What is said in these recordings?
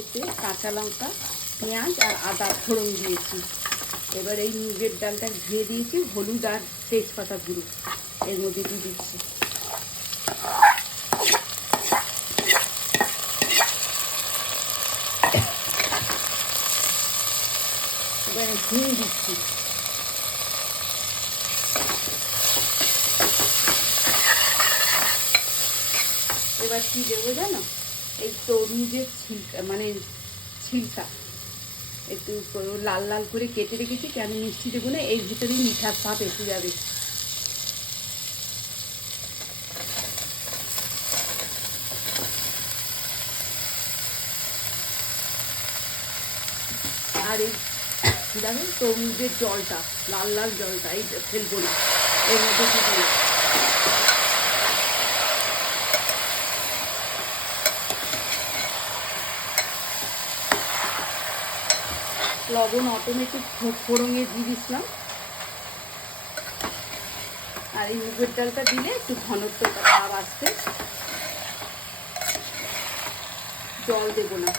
এতে কাঁচা লঙ্কা, পেঁয়াজ আর আদা ফোড়ন দিয়েছি। এবার এই মুগের ডালটা ধুয়ে দিয়েছি, হলুদ আর তেজপাতা গুঁড়ো। এর মধ্যে দিয়ে দিচ্ছি। এবার ঝিম দিচ্ছি। এবার কি দেবো জানো? এই তরমুজের ছিলকা মানে ছিলকা। একটু লাল লাল করে কেটে রেখেছি কেন মিষ্টি দেবো না, এর ভিতরেই মিঠার স্বাদ এসে যাবে। আর এই দেখো তরমুজের জলটা, লাল লাল জলটা, এই ফেলব না, এর মধ্যে লবণ অটোমেটিক ফোড়ঙে দিয়ে দিচ্ছিলাম আর এই মুগের ডালটা দিলে একটু ঘনত্বটা ভাব আসছে। জল দেব না।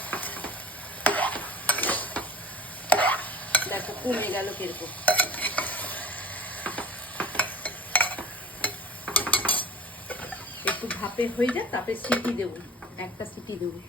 দেখো কমে গেল কীরকম। একটু ভাপে হয়ে যায় তারপরে সিটি দেবো। একটা সিটি দেবো।